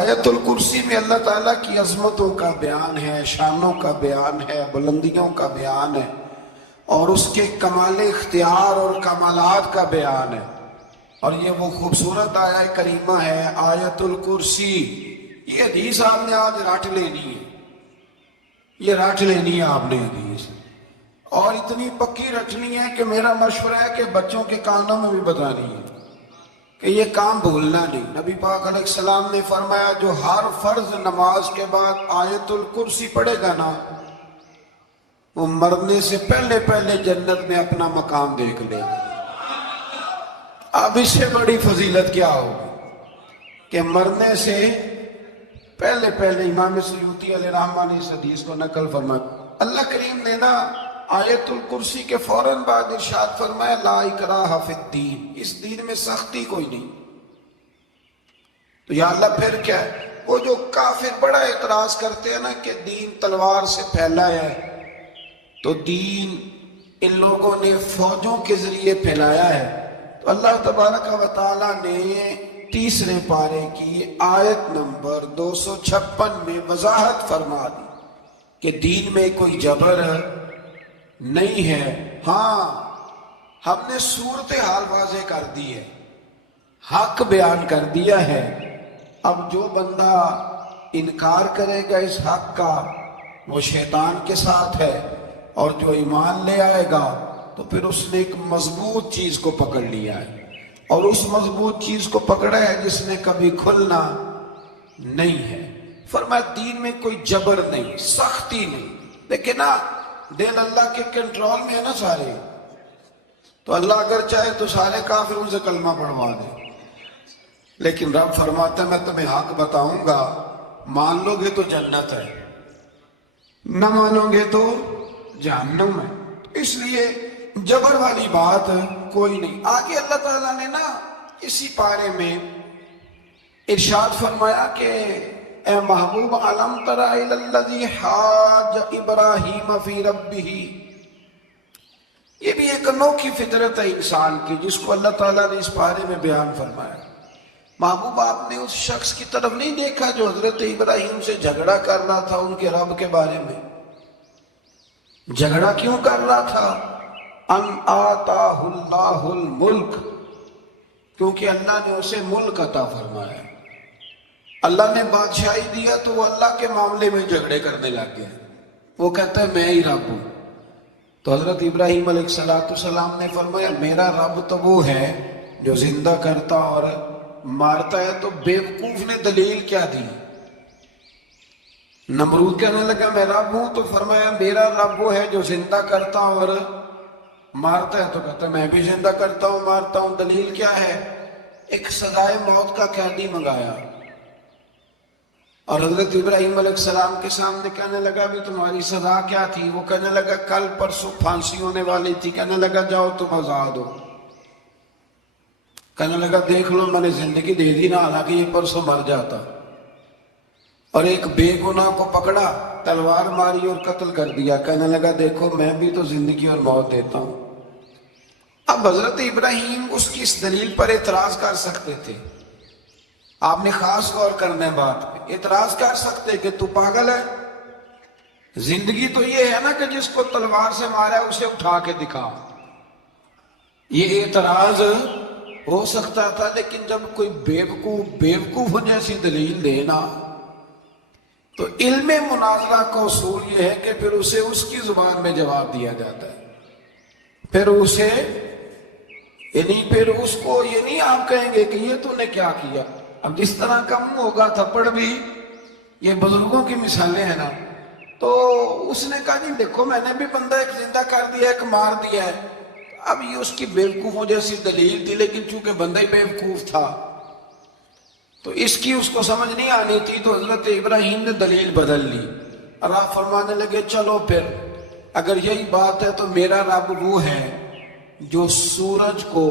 آیت الکرسی میں اللہ تعالیٰ کی عظمتوں کا بیان ہے، شانوں کا بیان ہے، بلندیوں کا بیان ہے، اور اس کے کمال اختیار اور کمالات کا بیان ہے۔ اور یہ وہ خوبصورت آیت کریمہ ہے آیت الکرسی۔ یہ حدیث آپ نے آج رٹ لینی ہے، یہ رٹ لینی ہے آپ نے حدیث، اور اتنی پکی رٹنی ہے کہ میرا مشورہ ہے کہ بچوں کے کانوں میں بھی بتانی ہے کہ یہ کام بھولنا نہیں۔ نبی پاک علیہ السلام نے فرمایا جو ہر فرض نماز کے بعد آیت الکرسی پڑھے گا نا، وہ مرنے سے پہلے پہلے جنت میں اپنا مقام دیکھ لے گا۔ اب اس سے بڑی فضیلت کیا ہوگی کہ مرنے سے پہلے پہلے امام سیوطی علیہ رحمہ نے اس حدیث کو نقل فرمایا۔ اللہ کریم نے نا آیت الکرسی کے فوراً بعد ارشاد فرمایا لا اکراہ فی الدین، اس دین میں سختی کوئی نہیں۔ تو یا اللہ پھر کیا ہے؟ وہ جو کافر بڑا اعتراض کرتے ہیں نا کہ دین تلوار سے پھیلا ہے، تو دین ان لوگوں نے فوجوں کے ذریعے پھیلایا ہے، تو اللہ تبارک و تعالیٰ نے تیسرے پارے کی آیت نمبر 256 میں وضاحت فرما دی کہ دین میں کوئی جبر نہیں ہے۔ ہاں ہم نے صورتحال واضح کر دی ہے، حق بیان کر دیا ہے۔ اب جو بندہ انکار کرے گا اس حق کا وہ شیطان کے ساتھ ہے، اور جو ایمان لے آئے گا تو پھر اس نے ایک مضبوط چیز کو پکڑ لیا ہے، اور اس مضبوط چیز کو پکڑا ہے جس نے کبھی کھلنا نہیں ہے۔ فرمایا دین میں کوئی جبر نہیں، سختی نہیں، لیکن نا دل اللہ کے کنٹرول میں ہے نا سارے، تو اللہ اگر چاہے تو سارے کافروں سے کلمہ پڑھوا دے، لیکن رب فرماتا ہے میں تمہیں حق بتاؤں گا، مان لو گے تو جنت ہے، نہ مانو گے تو جہنم ہے۔ اس لیے جبر والی بات کوئی نہیں۔ آگے اللہ تعالیٰ نے نا اسی پارے میں ارشاد فرمایا کہ اے محبوب علم تر الی الذی حاج ابراہیم فی ربہ، یہ بھی ایک انوکھی فطرت ہے انسان کی جس کو اللہ تعالیٰ نے اس پارے میں بیان فرمایا۔ محبوب آپ نے اس شخص کی طرف نہیں دیکھا جو حضرت ابراہیم سے جھگڑا کر رہا تھا ان کے رب کے بارے میں؟ جھگڑا کیوں کر رہا تھا؟ ان آتاہ اللہ الملک، کیونکہ اللہ نے اسے ملک عطا فرمایا، اللہ نے بادشاہی دیا تو وہ اللہ کے معاملے میں جھگڑے کرنے لگ گیا، وہ کہتا ہے میں ہی رب ہوں۔ تو حضرت ابراہیم علیہ السلام نے فرمایا میرا رب تو وہ ہے جو زندہ کرتا اور مارتا ہے۔ تو بیوقوف نے دلیل کیا دی؟ نمرود کہنے لگا میں رب ہوں، تو فرمایا میرا رب وہ ہے جو زندہ کرتا اور مارتا ہے، تو کہتا ہے میں بھی زندہ کرتا ہوں مارتا ہوں۔ دلیل کیا ہے؟ ایک سزائے موت کا قیدی منگایا، اور حضرت ابراہیم علیہ السلام کے سامنے کہنے لگا بھی تمہاری سزا کیا تھی؟ وہ کہنے لگا کل پرسوں پھانسی ہونے والی تھی۔ کہنے لگا جاؤ تم آزاد ہو۔ کہنے لگا دیکھ لو میں نے زندگی دے دی نا، حالانکہ یہ پرسوں مر جاتا۔ اور ایک بے گناہ کو پکڑا، تلوار ماری اور قتل کر دیا۔ کہنے لگا دیکھو میں بھی تو زندگی اور موت دیتا ہوں۔ اب حضرت ابراہیم اس کی اس دلیل پر اعتراض کر سکتے تھے، آپ نے خاص غور کرنا ہے بات پہ، اعتراض کر سکتے کہ تو پاگل ہے، زندگی تو یہ ہے نا کہ جس کو تلوار سے مارا ہے اسے اٹھا کے دکھا، یہ اعتراض ہو سکتا تھا۔ لیکن جب کوئی بیوقوف جیسی دلیل دینا، تو علم مناظرہ کا اصول یہ ہے کہ پھر اسے اس کی زبان میں جواب دیا جاتا ہے، پھر اسے پھر اس کو یہ نہیں آپ کہیں گے کہ یہ تو نے کیا کیا۔ اب جس طرح کا منہ ہوگا تھپڑ بھی، یہ بزرگوں کی مثالیں ہیں نا، تو اس نے کہا جی دیکھو میں نے بھی بندہ ایک زندہ کر دیا ایک مار دیا ہے۔ اب یہ اس کی بیوقوفوں جیسی دلیل تھی، لیکن چونکہ بندہ ہی بیوقوف تھا تو اس کی اس کو سمجھ نہیں آنی تھی، تو حضرت ابراہیم نے دلیل بدل لی اور آپ فرمانے لگے چلو پھر اگر یہی بات ہے تو میرا رب وہ ہے جو سورج کو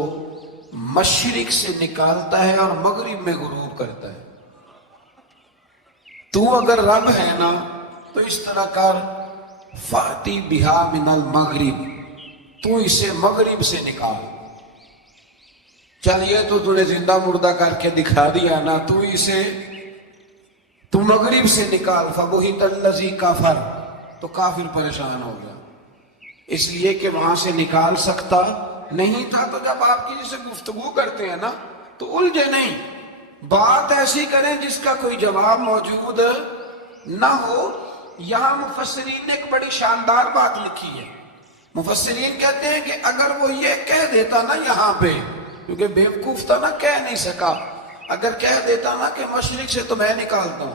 مشرق سے نکالتا ہے اور مغرب میں غروب کرتا ہے۔ تو اگر رب ہے نا تو اس طرح کر فاتی بہا من المغرب، تو اسے مغرب سے نکال۔ چلیے تو نے زندہ مردہ کر کے دکھا دیا نا، تو اسے تو مغرب سے نکال فبہت الذی کفر، تو کافر پریشان ہو گیا، اس لیے کہ وہاں سے نکال سکتا نہیں تھا۔ تو جب آپ کسی سے گفتگو کرتے ہیں نا تو الجھے نہیں، بات ایسی کریں جس کا کوئی جواب موجود نہ ہو۔ یہاں مفسرین نے ایک بڑی شاندار بات لکھی ہے۔ مفسرین کہتے ہیں کہ اگر وہ یہ کہہ دیتا نا یہاں پہ، کیونکہ بیوقوف تھا نا، کہہ نہیں سکا، اگر کہہ دیتا نا کہ مشرق سے تو میں نکالتا ہوں،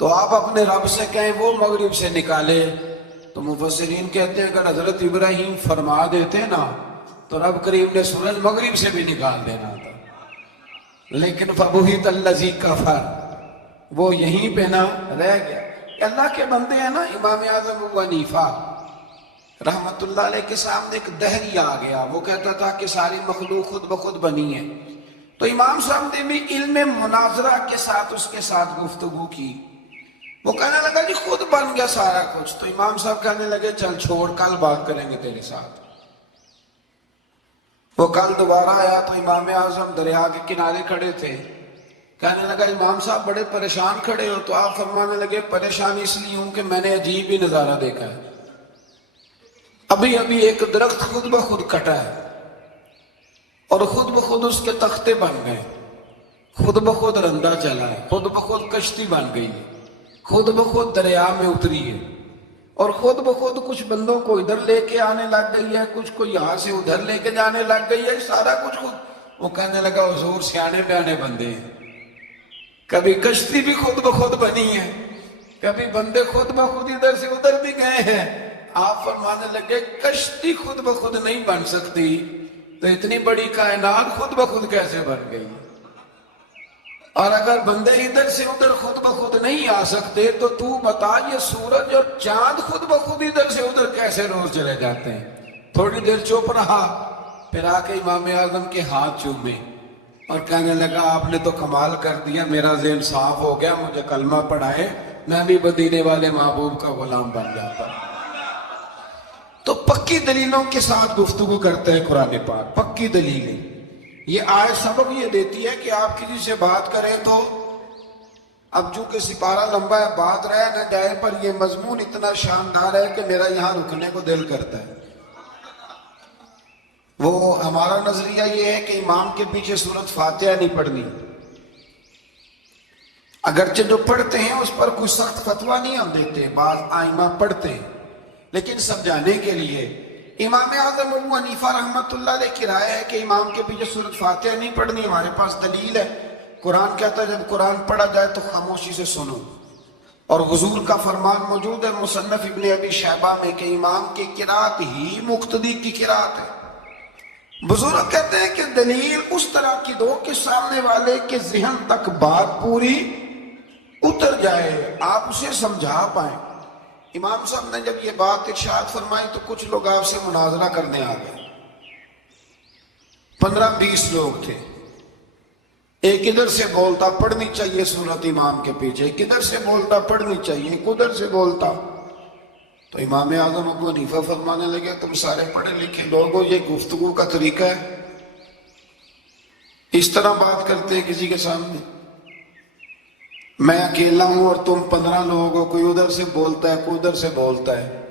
تو آپ اپنے رب سے کہیں وہ مغرب سے نکالے، تو مفسرین کہتے ہیں اگر حضرت ابراہیم فرما دیتے نا تو رب کریم نے سورج مغرب سے بھی نکال دینا تھا، لیکن فبہت الذی کفر وہ یہیں پہ نہ رہ گیا۔ اللہ کے بندے ہیں نا، امام اعظم ابو حنیفہ رحمت اللہ علیہ کے سامنے ایک دہری آ گیا، وہ کہتا تھا کہ ساری مخلوق خود بخود بنی ہے، تو امام صاحب نے بھی علم مناظرہ کے ساتھ اس کے ساتھ گفتگو کی۔ وہ کہنے لگا کہ خود بن گیا سارا کچھ، تو امام صاحب کہنے لگے چل چھوڑ، کل بات کریں گے تیرے ساتھ۔ وہ کل دوبارہ آیا تو امام اعظم دریا کے کنارے کھڑے تھے، کہنے لگا امام صاحب بڑے پریشان کھڑے ہو، تو آپ فرمانے لگے پریشان اس لیے ہوں کہ میں نے عجیب ہی نظارہ دیکھا ہے، ابھی ابھی ایک درخت خود بخود کٹا ہے اور خود بخود اس کے تختے بن گئے، خود بخود رندہ چلا ہے، خود بخود کشتی بن گئی ہے، خود بخود دریا میں اتری ہے، اور خود بخود کچھ بندوں کو ادھر لے کے آنے لگ گئی ہے، کچھ کو یہاں سے ادھر لے کے جانے لگ گئی ہے، سارا کچھ خود۔ وہ کہنے لگا حضور سیانے بیانے بندے ہیں، کبھی کشتی بھی خود بخود بنی ہے، کبھی بندے خود بخود ادھر سے ادھر بھی گئے ہیں۔ آپ فرمانے لگے کشتی خود بخود نہیں بن سکتی تو اتنی بڑی کائنات خود بخود کیسے بن گئی؟ اور اگر بندے ادھر سے ادھر خود بخود نہیں آ سکتے تو بتا یہ سورج اور چاند خود بخود ادھر سے ادھر کیسے روز چلے جاتے ہیں؟ تھوڑی دیر چپ رہا، پھر آ کے امام اعظم کے ہاتھ چومے اور کہنے لگا آپ نے تو کمال کر دیا، میرا ذہن صاف ہو گیا، مجھے کلمہ پڑھائے، میں بھی مدینے والے محبوب کا غلام بن جاتا۔ تو پکی دلیلوں کے ساتھ گفتگو کرتے ہیں قرآن پاک، پکی دلیلیں۔ یہ آیت سبق یہ دیتی ہے کہ آپ کسی سے بات کریں تو اب چونکہ سپارہ لمبا ہے بات رہ نہ جائے، پر یہ مضمون اتنا شاندار ہے کہ میرا یہاں رکنے کو دل کرتا ہے۔ وہ ہمارا نظریہ یہ ہے کہ امام کے پیچھے سورۃ فاتحہ نہیں پڑھنی، اگرچہ جو پڑھتے ہیں اس پر کوئی سخت فتویٰ نہیں ہم دیتے، بعض آئمہ پڑھتے ہیں، لیکن سمجھانے کے لیے امام اعظم ابو حنیفہ رحمت اللہ علیہ کی رائے ہے کہ امام کے پیچھے سورۃ فاتحہ نہیں پڑھنی۔ ہمارے پاس دلیل ہے، قرآن کہتا ہے جب قرآن پڑھا جائے تو خاموشی سے سنو، اور حضور کا فرمان موجود ہے مصنف ابن ابی شیبہ میں کہ امام کی قرات ہی مقتدی کی قرات ہے۔ بزرگ کہتے ہیں کہ دلیل اس طرح کی دو کہ سامنے والے کے ذہن تک بات پوری اتر جائے، آپ اسے سمجھا پائیں۔ امام صاحب نے جب یہ بات ارشاد فرمائی تو کچھ لوگ آپ سے مناظرہ کرنے آ گئے، 15-20 لوگ تھے، ایک ادھر سے بولتا پڑھنی چاہیے سورت امام کے پیچھے، ایک ادھر سے بولتا پڑھنی چاہیے، ایک ادھر سے بولتا۔ تو امام اعظم ابو حنیفہ فرمانے لگے تم سارے پڑھے لکھے لوگوں، یہ گفتگو کا طریقہ ہے؟ اس طرح بات کرتے ہیں کسی کے سامنے؟ میں اکیلا ہوں اور تم 15 لوگ ہو، کوئی ادھر سے بولتا ہے کوئی ادھر سے بولتا ہے،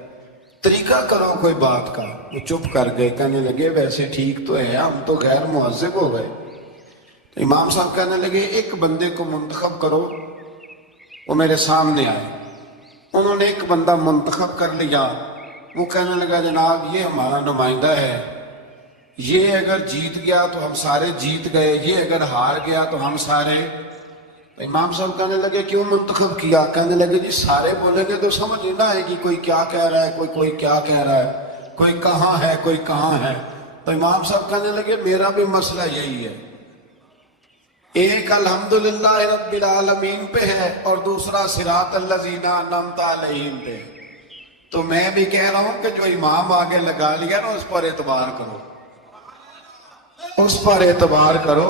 طریقہ کرو کوئی بات کا۔ وہ چپ کر گئے، کہنے لگے ویسے ٹھیک تو ہے، ہم تو غیر مہذب ہو گئے۔ تو امام صاحب کہنے لگے ایک بندے کو منتخب کرو، وہ میرے سامنے آئے۔ انہوں نے ایک بندہ منتخب کر لیا، وہ کہنے لگا جناب یہ ہمارا نمائندہ ہے، یہ اگر جیت گیا تو ہم سارے جیت گئے، یہ اگر ہار گیا تو ہم سارے۔ امام صاحب کہنے لگے کیوں منتخب کیا؟ کہنے لگے جی سارے بولیں گے تو سمجھ نہیں نہ آئے گی، کوئی کیا کہہ رہا ہے، کوئی کیا کہہ رہا ہے، کوئی کہاں ہے کوئی کہاں ہے۔ تو امام صاحب کہنے لگے میرا بھی مسئلہ یہی ہے، ایک الحمدللہ رب العالمین پہ ہے اور دوسرا صراط الذین انعمت علیہم پہ، تو میں بھی کہہ رہا ہوں کہ جو امام آگے لگا لیا نا اس پر اعتبار کرو، اس پر اعتبار کرو۔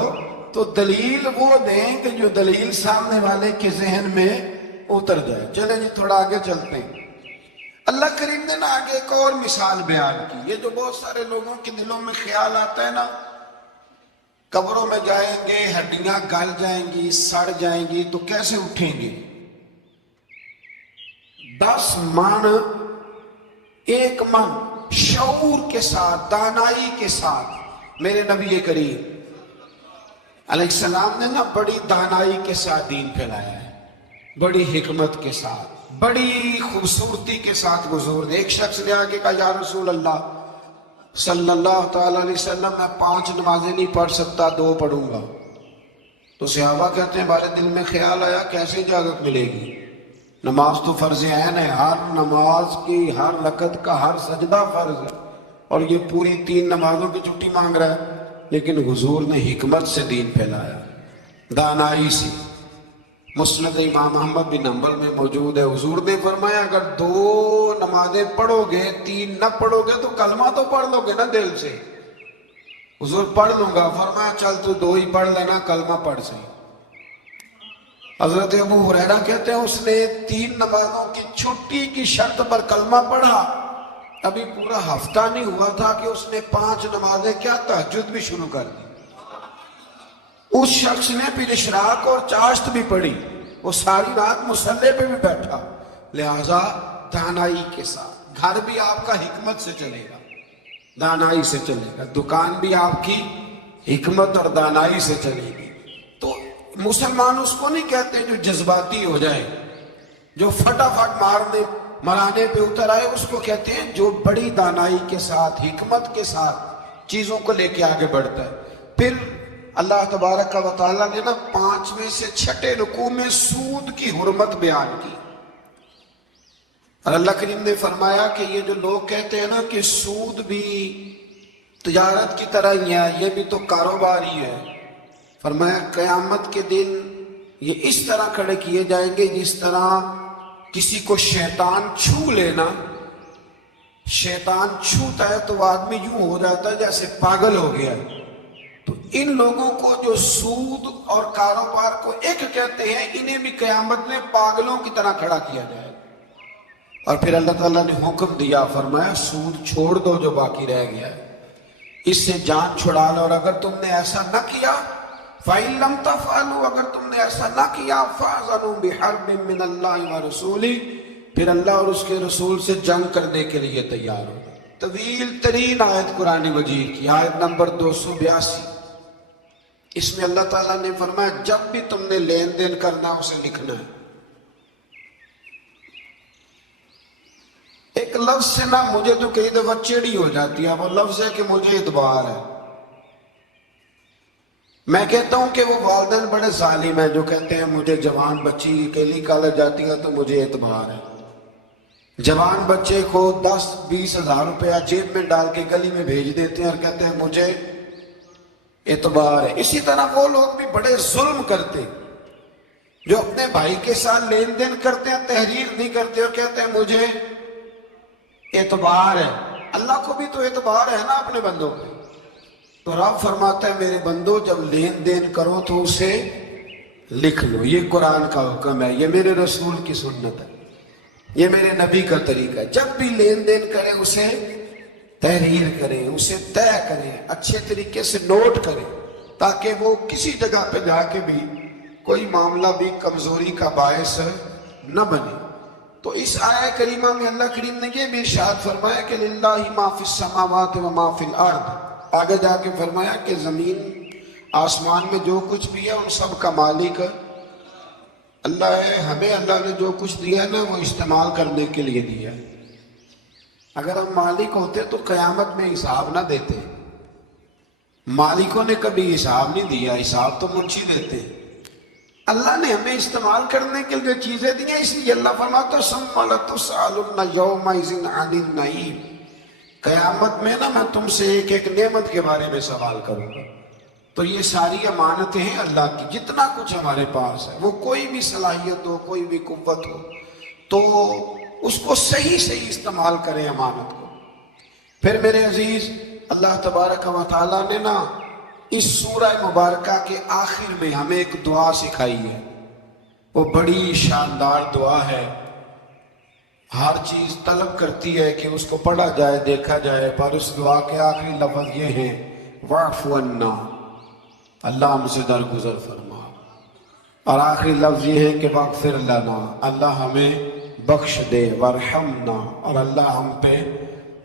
تو دلیل وہ دیں کہ جو دلیل سامنے والے کے ذہن میں اتر جائے۔ چلیں جی تھوڑا آگے چلتے ہیں۔ اللہ کریم نے نا آگے ایک اور مثال بیان کی، یہ جو بہت سارے لوگوں کے دلوں میں خیال آتا ہے نا، قبروں میں جائیں گے، ہڈیاں گل جائیں گی، سڑ جائیں گی، تو کیسے اٹھیں گے؟ 10 من 1 من شعور کے ساتھ، دانائی کے ساتھ میرے نبی کریم علیہ السلام نے نا بڑی دانائی کے ساتھ دین پھیلایا ہے، بڑی حکمت کے ساتھ، بڑی خوبصورتی کے ساتھ حضور نے۔ ایک شخص نے آگے کہا یا رسول اللہ صلی اللہ تعالی علیہ وسلم میں 5 نمازیں نہیں پڑھ سکتا، 2 پڑھوں گا۔ تو صحابہ کہتے ہیں ہمارے دل میں خیال آیا کیسے اجازت ملے گی؟ نماز تو فرض عین ہے، ہر نماز کی ہر رکعت کا ہر سجدہ فرض ہے، اور یہ پوری 3 نمازوں کی چھٹی مانگ رہا ہے۔ لیکن حضور نے حکمت سے دین پھیلایا، دانائی سے۔ مسند امام احمد بن حنبل میں موجود ہے، حضور نے فرمایا اگر 2 نمازیں پڑھو گے، 3 نہ پڑھو گے تو کلمہ تو پڑھ لو گے نا دل سے۔ حضور پڑھ لوں گا، فرمایا چل تو 2 ہی پڑھ لینا، کلمہ پڑھ سے۔ حضرت ابو ہریرہ کہتے ہیں اس نے 3 نمازوں کی چھٹی کی شرط پر کلمہ پڑھا، ابھی پورا ہفتہ نہیں ہوا تھا کہ اس نے 5 نمازیں کیا تہجد بھی شروع کر دی۔ اس شخص نے پھر اشراق اور چاشت بھی پڑھی، وہ ساری رات مصلی پہ بھی بیٹھا۔ لہذا دانائی کے ساتھ گھر بھی آپ کا حکمت سے چلے گا، دانائی سے چلے گا، دکان بھی آپ کی حکمت اور دانائی سے چلے گی۔ تو مسلمان اس کو نہیں کہتے جو جذباتی ہو جائے، جو فٹافٹ مرانے پہ اتر آئے، اس کو کہتے ہیں جو بڑی دانائی کے ساتھ، حکمت کے ساتھ چیزوں کو لے کے آگے بڑھتا ہے۔ پھر اللہ تبارک و تعالیٰ نے نا 5ویں سے 6 رکوع میں سود کی حرمت بیان کی، اور اللہ کریم نے فرمایا کہ یہ جو لوگ کہتے ہیں نا کہ سود بھی تجارت کی طرح ہی ہے، یہ بھی تو کاروبار ہی ہے، فرمایا قیامت کے دن یہ اس طرح کھڑے کیے جائیں گے جس طرح کسی کو شیطان چھو لینا، شیطان چھوتا ہے تو آدمی یوں ہو جاتا ہے جیسے پاگل ہو گیا ہے۔ تو ان لوگوں کو جو سود اور کاروبار کو ایک کہتے ہیں، انہیں بھی قیامت میں پاگلوں کی طرح کھڑا کیا جائے۔ اور پھر اللہ تعالیٰ نے حکم دیا، فرمایا سود چھوڑ دو جو باقی رہ گیا ہے، اس سے جان چھڑا لو، اور اگر تم نے ایسا نہ کیا فَإِن لَمْ تَفْعَلُوا، اگر تم نے ایسا نہ کیا فَأْذَنُوا بِحَرْبٍ مِّنَ اللَّهِ وَرَسُولِهِ، پھر اللہ اور اس کے رسول سے جنگ کرنے کے لیے تیار ہو۔ طویل ترین آیت قرآن مجید کی آیت نمبر 282، اس میں اللہ تعالیٰ نے فرمایا جب بھی تم نے لین دین کرنا اسے لکھنا ہے۔ ایک لفظ سے نا مجھے تو کئی دفعہ چڑی ہو جاتی ہے، وہ لفظ ہے کہ مجھے اعتبار ہے۔ میں کہتا ہوں کہ وہ والدین بڑے ظالم ہیں جو کہتے ہیں مجھے جوان بچی اکیلی کالج جاتی ہے تو مجھے اعتبار ہے۔ جوان بچے کو 10-20 ہزار روپیہ جیب میں ڈال کے گلی میں بھیج دیتے ہیں اور کہتے ہیں مجھے اعتبار ہے۔ اسی طرح وہ لوگ بھی بڑے ظلم کرتے جو اپنے بھائی کے ساتھ لین دین کرتے ہیں، تحریر نہیں کرتے اور کہتے ہیں مجھے اعتبار ہے۔ اللہ کو بھی تو اعتبار ہے نا اپنے بندوں پہ۔ تو رب فرماتا ہے میرے بندو جب لین دین کرو تو اسے لکھ لو، یہ قرآن کا حکم ہے، یہ میرے رسول کی سنت ہے، یہ میرے نبی کا طریقہ ہے۔ جب بھی لین دین کرے اسے تحریر کریں، اسے طے کریں، اچھے طریقے سے نوٹ کریں، تاکہ وہ کسی جگہ پہ جا کے بھی کوئی معاملہ بھی کمزوری کا باعث نہ بنے۔ تو اس آیہ کریمہ میں اللہ کریم نے یہ بھی ارشاد فرمایا کہ للہ ما فی السماوات و ما فی الارض، آگے جا کے فرمایا کہ زمین آسمان میں جو کچھ بھی ہے ان سب کا مالک اللہ ہے۔ ہمیں اللہ نے جو کچھ دیا ہے نا وہ استعمال کرنے کے لیے دیا ہے۔ اگر ہم مالک ہوتے تو قیامت میں حساب نہ دیتے، مالکوں نے کبھی حساب نہیں دیا، حساب تو منشی دیتے۔ اللہ نے ہمیں استعمال کرنے کے لیے چیزیں دی ہیں، اس لیے اللہ فرماتا ہے ثم لتسألن یومئذ عن النعیم، قیامت میں نا میں تم سے ایک ایک نعمت کے بارے میں سوال کروں گا۔ تو یہ ساری امانتیں ہیں اللہ کی، جتنا کچھ ہمارے پاس ہے، وہ کوئی بھی صلاحیت ہو، کوئی بھی قوت ہو، تو اس کو صحیح صحیح استعمال کریں امانت کو۔ پھر میرے عزیز اللہ تبارک و تعالیٰ نے نا اس سورہ مبارکہ کے آخر میں ہمیں ایک دعا سکھائی ہے، وہ بڑی شاندار دعا ہے، ہر چیز طلب کرتی ہے کہ اس کو پڑھا جائے، دیکھا جائے، پر اس دعا کے آخری لفظ یہ ہیں وَاعْفُ عَنَّا، اللہ ہم سے درگزر فرما۔ اور آخری لفظ یہ ہے کہ واغفر لنا، اللہ ہمیں بخش دے، ورحمنا، اور اللہ ہم پہ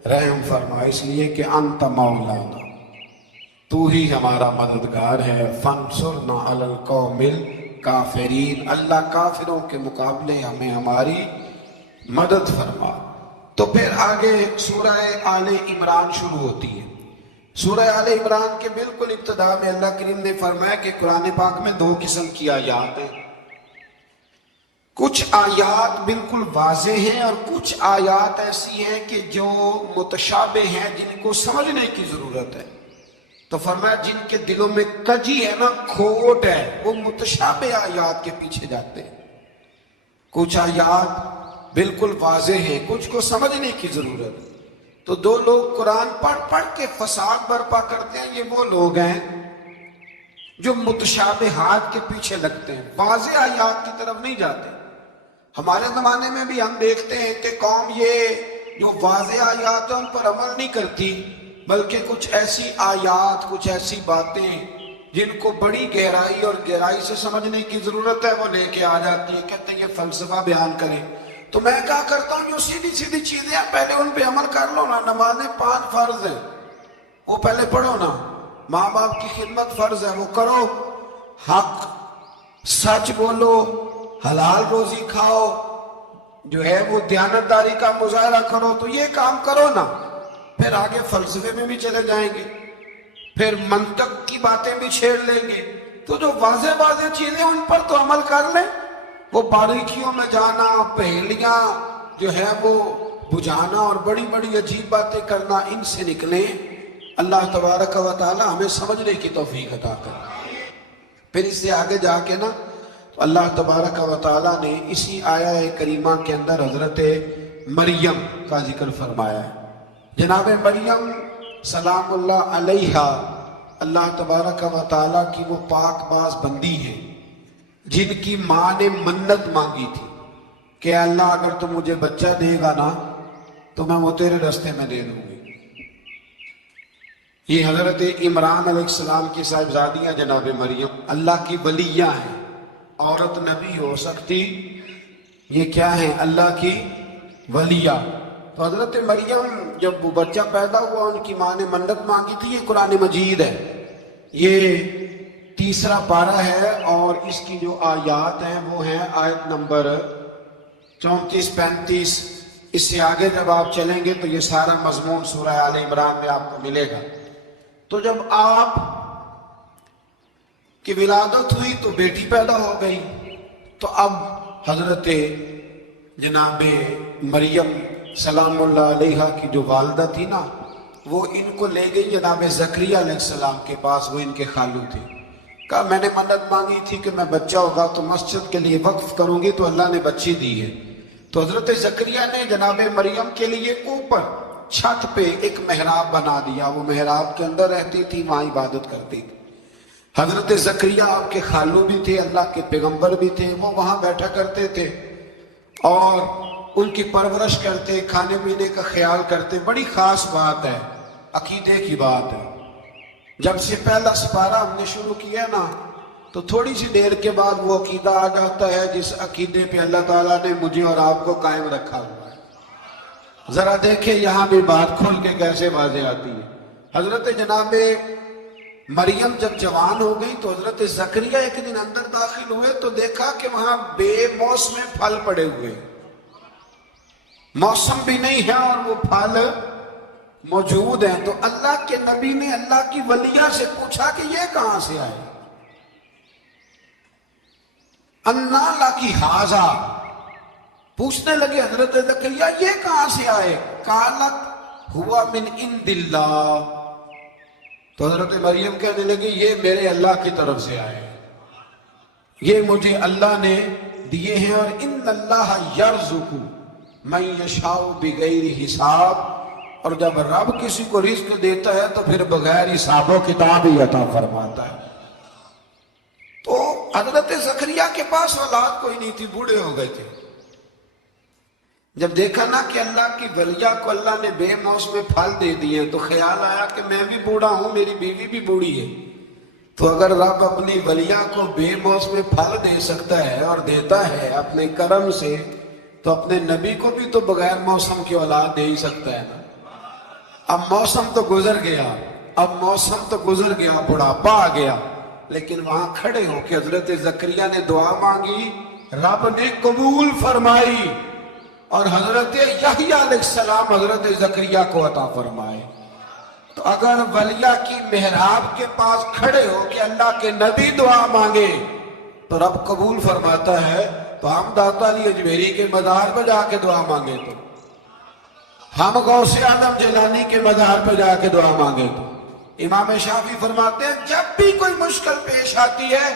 رحم فرما، اس لیے کہ انت مولانا، تو ہی ہمارا مددگار ہے، فانصرنا علی القوم الکافرین، اللہ کافروں کے مقابلے ہمیں ہماری مدد فرما۔ تو پھر آگے سورہ آل عمران شروع ہوتی ہے۔ سورہ آل عمران کے بالکل ابتدا میں اللہ کریم نے فرمایا کہ قرآن پاک میں 2 قسم کی آیات ہیں، کچھ آیات بالکل واضح ہیں اور کچھ آیات ایسی ہیں کہ جو متشابہ ہیں، جن کو سمجھنے کی ضرورت ہے۔ تو فرمایا جن کے دلوں میں کجی ہے نا، کھوٹ ہے، وہ متشابہ آیات کے پیچھے جاتے ہیں۔ کچھ آیات بالکل واضح ہیں، کچھ کو سمجھنے کی ضرورت ہے۔ تو 2 لوگ قرآن پڑھ کے فساد برپا کرتے ہیں، یہ وہ لوگ ہیں جو متشابہات کے پیچھے لگتے ہیں، واضح آیات کی طرف نہیں جاتے۔ ہمارے زمانے میں بھی ہم دیکھتے ہیں کہ قوم یہ جو واضح آیات ہیں ان پر عمل نہیں کرتی، بلکہ کچھ ایسی آیات، کچھ ایسی باتیں جن کو بڑی گہرائی اور گہرائی سے سمجھنے کی ضرورت ہے وہ لے کے آ جاتی ہے، کہتے ہیں یہ فلسفہ بیان کریں۔ تو میں کہا کرتا ہوں جو سیدھی سیدھی چیزیں ہیں پہلے ان پہ عمل کر لو نا۔ نمازیں 5 فرض ہیں، وہ پہلے پڑھو نا۔ ماں باپ کی خدمت فرض ہے، وہ کرو۔ حق سچ بولو، حلال روزی کھاؤ، جو ہے وہ دیانتداری کا مظاہرہ کرو، تو یہ کام کرو نا۔ پھر آگے فلسفے میں بھی چلے جائیں گے، پھر منطق کی باتیں بھی چھیڑ لیں گے۔ تو جو واضح چیزیں ان پر تو عمل کر لیں، وہ باریکیوں میں جانا، پہیلیاں جو ہے وہ بجھانا اور بڑی بڑی عجیب باتیں کرنا، ان سے نکلیں۔ اللہ تبارک و تعالی ہمیں سمجھنے کی توفیق عطا کرے۔ پھر اس سے آگے جا کے نا اللہ تبارک و تعالی نے اسی آیہ کریمہ کے اندر حضرت مریم کا ذکر فرمایا ہے۔ جناب مریم سلام اللہ علیہا اللہ تبارک و تعالی کی وہ پاک باز بندی ہے جن کی ماں نے منت مانگی تھی کہ اللہ اگر تم مجھے بچہ دے گا نا تو میں وہ تیرے رستے میں دے دوں گی۔ یہ حضرت عمران علیہ السلام کی صاحبزادیاں جناب مریم اللہ کی ولیہ ہیں۔ عورت نبی ہو سکتی، یہ کیا ہیں؟ اللہ کی ولیہ۔ تو حضرت مریم جب وہ بچہ پیدا ہوا ان کی ماں نے منت مانگی تھی، یہ قرآن مجید ہے، یہ 3 پارہ ہے، اور اس کی جو آیات ہیں وہ ہیں آیت نمبر 34-35۔ اس سے آگے جب آپ چلیں گے تو یہ سارا مضمون سورہ آل عمران میں آپ کو ملے گا۔ تو جب آپ کی ولادت ہوئی تو بیٹی پیدا ہو گئی، تو اب حضرت جناب مریم سلام اللہ علیہا کی جو والدہ تھی نا، وہ ان کو لے گئی جناب زکریا علیہ السلام کے پاس، وہ ان کے خالو تھے۔ کہا میں نے منت مانگی تھی کہ میں بچہ ہوگا تو مسجد کے لیے وقف کروں گی، تو اللہ نے بچی دی ہے۔ تو حضرت زکریا نے جناب مریم کے لیے اوپر چھت پہ ایک محراب بنا دیا، وہ محراب کے اندر رہتی تھی، وہاں عبادت کرتی تھی۔ حضرت زکریا آپ کے خالو بھی تھے، اللہ کے پیغمبر بھی تھے، وہ وہاں بیٹھا کرتے تھے اور ان کی پرورش کرتے، کھانے پینے کا خیال کرتے۔ بڑی خاص بات ہے، عقیدے کی بات ہے۔ جب سے پہلا سپارہ ہم نے شروع کیا نا تو تھوڑی سی دیر کے بعد وہ عقیدہ آ جاتا ہے جس عقیدے پہ اللہ تعالیٰ نے مجھے اور آپ کو قائم رکھا ہوا ہے۔ ذرا دیکھیں یہاں بھی بات کھول کے کیسے واضح آتی ہے۔ حضرت جناب مریم جب جوان ہو گئی تو حضرت زکریا ایک دن اندر داخل ہوئے تو دیکھا کہ وہاں بے موسم پھل پڑے ہوئے، موسم بھی نہیں ہے اور وہ پھل موجود ہیں۔ تو اللہ کے نبی نے اللہ کی ولیہ سے پوچھا کہ یہ کہاں سے آئے؟ انا لکی ھذا، پوچھنے لگے حضرت زکریا یہ کہاں سے آئے؟ قالت ہوا من عند اللہ، تو حضرت مریم کہنے لگی یہ میرے اللہ کی طرف سے آئے، یہ مجھے اللہ نے دیے ہیں، اور ان اللہ یرزق من یشاء بغیر حساب، اور جب رب کسی کو رزق دیتا ہے تو پھر بغیر حساب و کتاب ہی عطا فرماتا ہے۔ تو حضرت زکریا کے پاس اولاد کوئی نہیں تھی، بوڑھے ہو گئے تھے۔ جب دیکھا نا کہ اللہ کی ولیہ کو اللہ نے بے موسم پھل دے دیے تو خیال آیا کہ میں بھی بوڑھا ہوں، میری بیوی بھی بوڑھی ہے، تو اگر رب اپنی ولیہ کو بے موسم پھل دے سکتا ہے اور دیتا ہے اپنے کرم سے، تو اپنے نبی کو بھی تو بغیر موسم کی اولاد دے ہی سکتا ہے نا۔ اب موسم تو گزر گیا، بڑھاپا آ گیا، لیکن وہاں کھڑے ہو کے حضرت زکریا نے دعا مانگی، رب نے قبول فرمائی، اور حضرت یحییٰ علیہ السلام حضرت زکریا کو عطا فرمائے۔ تو اگر ولیہ کی محراب کے پاس کھڑے ہو کہ اللہ کے نبی دعا مانگے تو رب قبول فرماتا ہے، تو ہم داتا علی اجمیری کے مزار پہ جا کے دعا مانگے تو، ہم غوث اعظم جیلانی کے مزار پہ جا کے دعا مانگے تو، امام شافعی فرماتے ہیں جب بھی کوئی مشکل پیش آتی ہے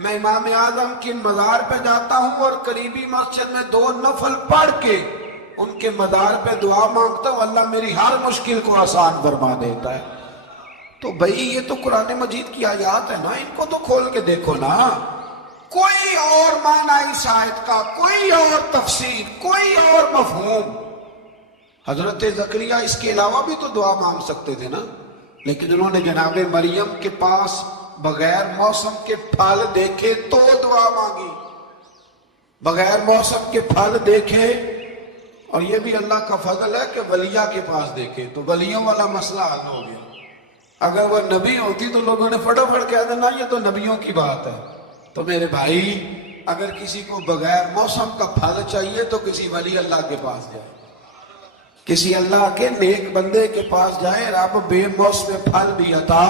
میں امام اعظم کے مزار پہ جاتا ہوں اور قریبی مسجد میں 2 نفل پڑھ کے ان کے مزار پہ دعا مانگتا ہوں، اللہ میری ہر مشکل کو آسان فرما دیتا ہے۔ تو بھئی یہ تو قرآن مجید کی آیات ہے نا، ان کو تو کھول کے دیکھو نا، کوئی اور معنی اس آیت کا، کوئی اور تفسیر، کوئی اور مفہوم۔ حضرت زکریا اس کے علاوہ بھی تو دعا مانگ سکتے تھے نا، لیکن انہوں نے جناب مریم کے پاس بغیر موسم کے پھل دیکھے تو دعا مانگی، بغیر موسم کے پھل دیکھے، اور یہ بھی اللہ کا فضل ہے کہ ولیہ کے پاس دیکھے تو ولیوں والا مسئلہ حل ہو گیا۔ اگر وہ نبی ہوتی تو لوگوں نے فٹافٹ کہہ دینا یہ تو نبیوں کی بات ہے۔ تو میرے بھائی اگر کسی کو بغیر موسم کا پھل چاہیے تو کسی ولی اللہ کے پاس جائے، کسی اللہ کے نیک بندے کے پاس جائے، رب بے موسم پھل بھی عطا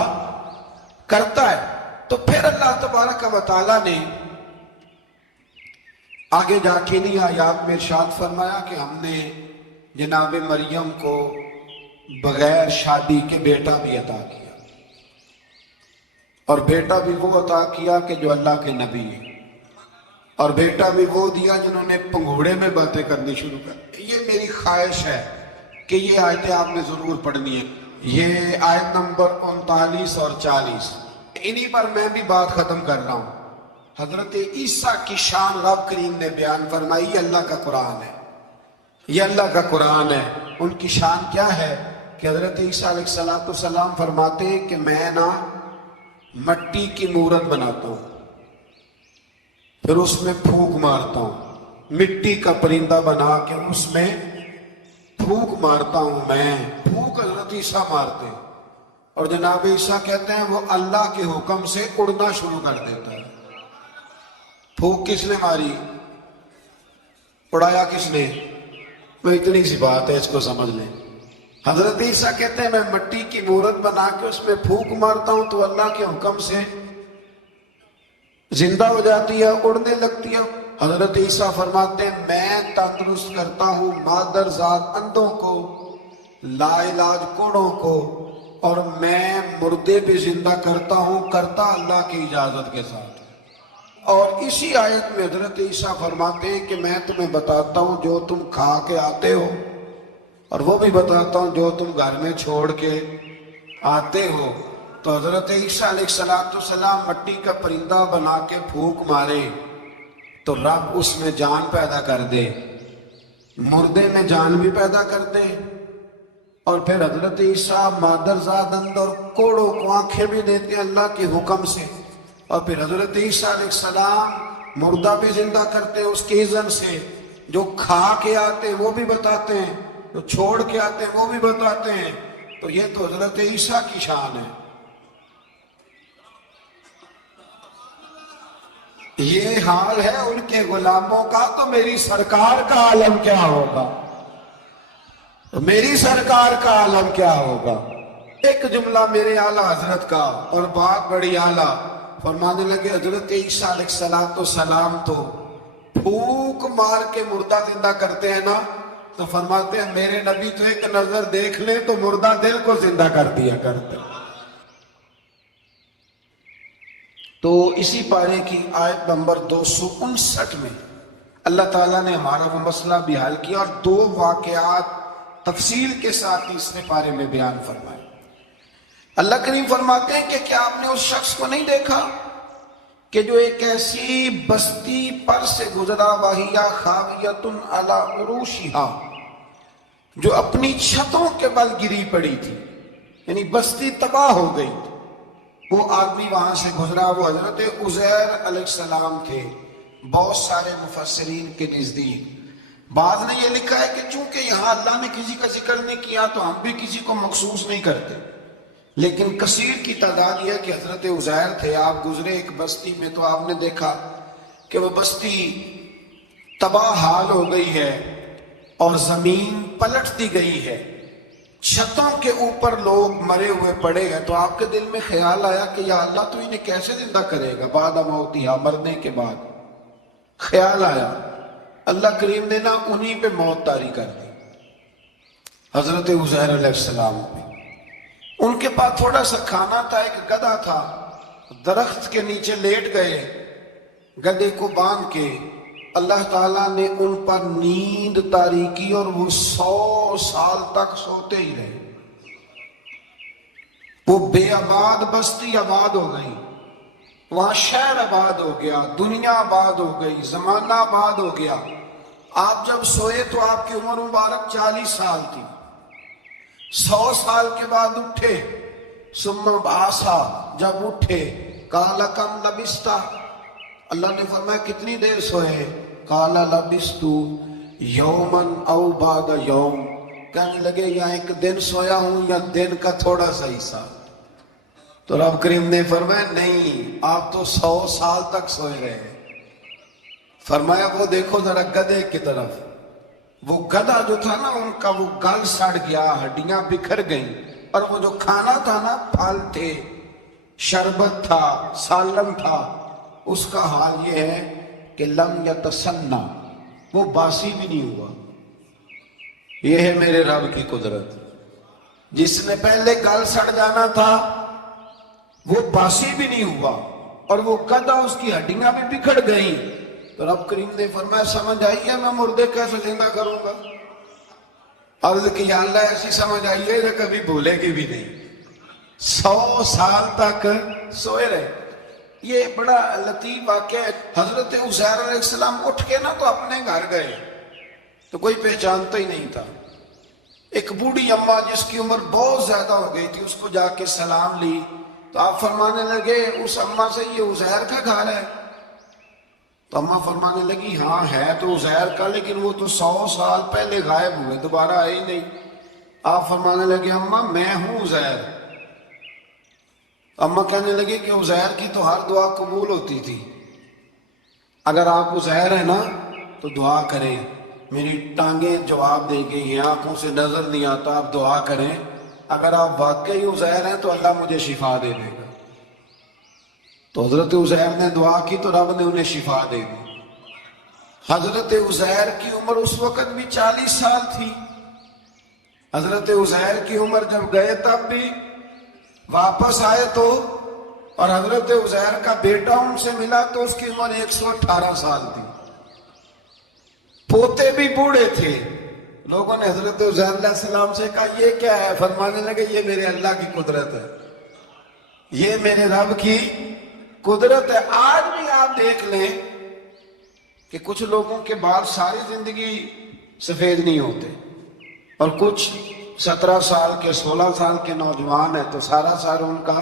کرتا ہے۔ تو پھر اللہ تبارک و تعالیٰ نے آگے جا کے نہیں آیات میں ارشاد فرمایا کہ ہم نے جناب مریم کو بغیر شادی کے بیٹا بھی عطا کیا، اور بیٹا بھی وہ عطا کیا کہ جو اللہ کے نبی ہیں، اور بیٹا بھی وہ دیا جنہوں نے پنگھوڑے میں باتیں کرنی شروع کر۔ یہ میری خواہش ہے کہ یہ آیتیں آپ نے ضرور پڑھنی ہے، یہ آیت نمبر 39 اور 40، انہی پر میں بھی بات ختم کر رہا ہوں۔ حضرت عیسیٰ کی شان رب کریم نے بیان فرمائی، یہ اللہ کا قرآن ہے، یہ اللہ کا قرآن ہے۔ ان کی شان کیا ہے کہ حضرت عیسیٰ علیہ السلام فرماتے ہیں کہ میں نا مٹی کی مورت بناتا ہوں، پھر اس میں پھونک مارتا ہوں، مٹی کا پرندہ بنا کے اس میں پھونک مارتا ہوں، میں پھونک حضرت عیسیٰ مارتے ہیں، اور جناب عیسیٰ کہتے ہیں وہ اللہ کے حکم سے اڑنا شروع کر دیتا ہے۔ پھونک کس نے ماری، اڑایا کس نے؟ وہ اتنی سی بات ہے، اس کو سمجھ لیں۔ حضرت عیسیٰ کہتے ہیں میں مٹی کی مورت بنا کے اس میں پھونک مارتا ہوں تو اللہ کے حکم سے زندہ ہو جاتی ہے، اڑنے لگتی ہے۔ حضرت عیسیٰ فرماتے ہیں میں تندرست کرتا ہوں مادرزاد اندھوں کو، لا علاج کوڑوں کو، اور میں مردے بھی زندہ کرتا ہوں، کرتا اللہ کی اجازت کے ساتھ۔ اور اسی آیت میں حضرت عیسیٰ فرماتے ہیں کہ میں تمہیں بتاتا ہوں جو تم کھا کے آتے ہو، اور وہ بھی بتاتا ہوں جو تم گھر میں چھوڑ کے آتے ہو۔ تو حضرت عیسیٰ علیہ السلام مٹی کا پرندہ بنا کے پھونک مارے تو رب اس میں جان پیدا کر دے، مردے میں جان بھی پیدا کر دے، اور پھر حضرت عیسیٰ مادرزاد اندر کوڑوں کو آنکھیں بھی دیتے ہیں اللہ کے حکم سے، اور پھر حضرت عیسیٰ علیہ السلام مردہ بھی زندہ کرتے ہیں اس کے اذن سے، جو کھا کے آتے ہیں وہ بھی بتاتے ہیں، جو چھوڑ کے آتے ہیں وہ بھی بتاتے ہیں۔ تو یہ تو حضرت عیسیٰ کی شان ہے۔ یہ حال ہے ان کے غلاموں کا، تو میری سرکار کا عالم کیا ہوگا، میری سرکار کا عالم کیا ہوگا۔ ایک جملہ میرے اعلیٰ حضرت کا، اور بات بڑی اعلیٰ، فرمانے لگے حضرت عیسیٰ علیہ السلام تو پھونک مار کے مردہ زندہ کرتے ہیں نا، تو فرماتے ہیں میرے نبی تو ایک نظر دیکھ لیں تو مردہ دل کو زندہ کر دیا کرتے۔ تو اسی پارے کی آیت نمبر 259 میں اللہ تعالیٰ نے ہمارا وہ مسئلہ بھی حل کیا، اور 2 واقعات تفصیل کے ساتھ تیسرے پارے میں بیان فرمائے۔ اللہ کریم فرماتے ہیں کہ کیا آپ نے اس شخص کو نہیں دیکھا کہ جو ایک ایسی بستی پر سے گزرا وَهِيَ خَاوِيَةٌ عَلَىٰ عُرُوشِهَا، جو اپنی چھتوں کے بل گری پڑی تھی، یعنی بستی تباہ ہو گئی تھی، وہ آدمی وہاں سے گزرا، وہ حضرت عزیر علیہ السلام تھے۔ بہت سارے مفسرین کے نزدیک بعض نے یہ لکھا ہے کہ چونکہ یہاں اللہ نے کسی کا ذکر نہیں کیا تو ہم بھی کسی کو مخصوص نہیں کرتے، لیکن کثیر کی تعداد یہ ہے کہ حضرت عزیر تھے۔ آپ گزرے ایک بستی میں تو آپ نے دیکھا کہ وہ بستی تباہ حال ہو گئی ہے اور زمین پلٹ دی گئی ہے، چھتوں کے اوپر لوگ مرے ہوئے پڑے ہیں۔ تو آپ کے دل میں خیال آیا کہ یا اللہ تو انہیں کیسے زندہ کرے گا بعد موتہا، مرنے کے بعد؟ خیال آیا، اللہ کریم نے نا انہی پہ موت طاری کر دی، حضرت عزیر علیہ السلام پہ۔ ان کے پاس تھوڑا سا کھانا تھا، ایک گدھا تھا، درخت کے نیچے لیٹ گئے، گدھے کو باندھ کے اللہ تعالیٰ نے ان پر نیند طاری کی اور وہ 100 سال تک سوتے ہی رہے۔ وہ بے آباد بستی آباد ہو گئی، وہاں شہر آباد ہو گیا، دنیا آباد ہو گئی، زمانہ آباد ہو گیا۔ آپ جب سوئے تو آپ کی عمر مبارک 40 سال تھی، 100 سال کے بعد اٹھے، ثم بعثا، جب اٹھے قال کم لبثت، اللہ نے فرمایا کتنی دیر سوئے؟ قال لبثت یوما او بعد یوم، کہنے لگے یا ایک دن سویا ہوں یا دن کا تھوڑا سا حصہ۔ تو رب کریم نے فرمایا نہیں، آپ تو 100 سال تک سوئے رہے۔ فرمایا وہ دیکھو ذرا گدھے کی طرف، وہ گدھا جو تھا نا ان کا وہ گل سڑ گیا، ہڈیاں بکھر گئیں، اور وہ جو کھانا تھا نا، پھل تھے، شربت تھا، سالن تھا، اس کا حال یہ ہے کہ لم یتسنہ، وہ باسی بھی نہیں ہوا۔ یہ ہے میرے رب کی قدرت، جس نے پہلے گل سڑ جانا تھا وہ باسی بھی نہیں ہوا، اور وہ گدھا اس کی ہڈیاں بھی بکھر گئیں۔ تو رب کریم نے فرمایا سمجھ آئی ہے میں مردے کیسے زندہ کروں گا؟ عرض کی یا اللہ ایسی سمجھ آئی ہے کہ کبھی بھولے گی بھی نہیں۔ 100 سال تک سوئے رہے۔ یہ بڑا لطیف واقعہ ہے۔ حضرت عزیر علیہ السلام اٹھ کے نا تو اپنے گھر گئے تو کوئی پہچانتا ہی نہیں تھا۔ ایک بوڑھی اماں جس کی عمر بہت زیادہ ہو گئی تھی، اس کو جا کے سلام لی تو آپ فرمانے لگے اس اماں سے یہ عزیر کا گھر ہے؟ تو اماں فرمانے لگی ہاں ہے تو عزیر کا، لیکن وہ تو 100 سال پہلے غائب ہوئے، دوبارہ آئے ہی نہیں۔ آپ فرمانے لگے اماں میں ہوں عزیر۔ اماں کہنے لگے کہ عزیر کی تو ہر دعا قبول ہوتی تھی، اگر آپ عزیر ہیں نا تو دعا کریں، میری ٹانگیں جواب دے گئی ہیں، آنکھوں سے نظر نہیں آتا، آپ دعا کریں، اگر آپ واقعی عزیر ہیں تو اللہ مجھے شفا دے دے گا۔ تو حضرت عزیر نے دعا کی تو رب نے انہیں شفا دے دی۔ حضرت عزیر کی عمر اس وقت بھی 40 سال تھی۔ حضرت عزیر کی عمر جب گئے تب بھی، واپس آئے تو، اور حضرت عزیر کا بیٹا ان سے ملا تو اس کی عمر 118 سال تھی۔ پوتے بھی بوڑھے تھے۔ لوگوں نے حضرت عزیر علیہ السلام سے کہا یہ کیا ہے؟ فرمانے لگے یہ میرے اللہ کی قدرت ہے، یہ میرے رب کی قدرت ہے۔ آج بھی آپ دیکھ لیں کہ کچھ لوگوں کے بال ساری زندگی سفید نہیں ہوتے، اور کچھ 17 سال کے 16 سال کے نوجوان ہیں تو سارا سال ان کا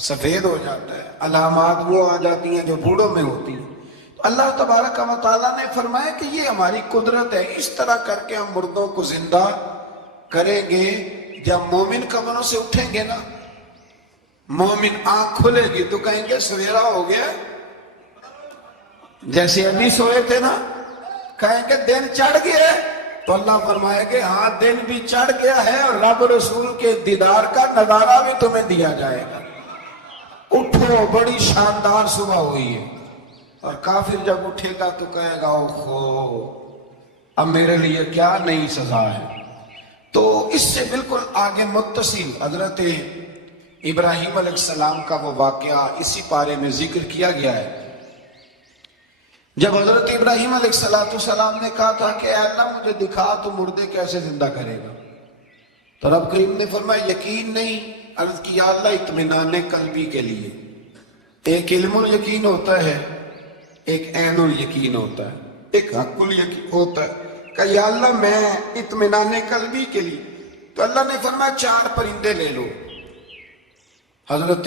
سفید ہو جاتا ہے، علامات وہ آ جاتی ہیں جو بوڑھوں میں ہوتی ہیں۔ اللہ تبارک و تعالیٰ نے فرمایا کہ یہ ہماری قدرت ہے، اس طرح کر کے ہم مردوں کو زندہ کریں گے۔ جب مومن قبروں سے اٹھیں گے نا، مومن آنکھ کھلے گی تو کہیں گے سویرا ہو گیا، جیسے ابھی سوئے تھے نا، کہیں گے دن چڑھ گیا ہے، تو اللہ فرمائے کہ ہاں دن بھی چڑھ گیا ہے اور رب رسول کے دیدار کا نظارہ بھی تمہیں دیا جائے گا۔ اٹھو، بڑی شاندار صبح ہوئی ہے۔ اور کافر جب اٹھے گا تو کہے گا اوہو اب میرے لیے کیا نئی سزا ہے۔ تو اس سے بالکل آگے متصل حضرت ابراہیم علیہ السلام کا وہ واقعہ اسی پارے میں ذکر کیا گیا ہے۔ جب حضرت ابراہیم علیہ السلام نے کہا تھا کہ اے اللہ مجھے دکھا تو مردے کیسے زندہ کرے گا، تو رب کریم نے فرمایا یقین نہیں؟ عرض کیا اللہ اطمینان قلبی کے لیے۔ ایک علم الیقین ہوتا ہے، ایک عین الیقین ہوتا ہے، ایک حق الیقین ہوتا ہے کہ یا اللہ میں اطمینان قلبی کے لیے۔ تو اللہ نے فرمایا 4 پرندے لے لو۔ حضرت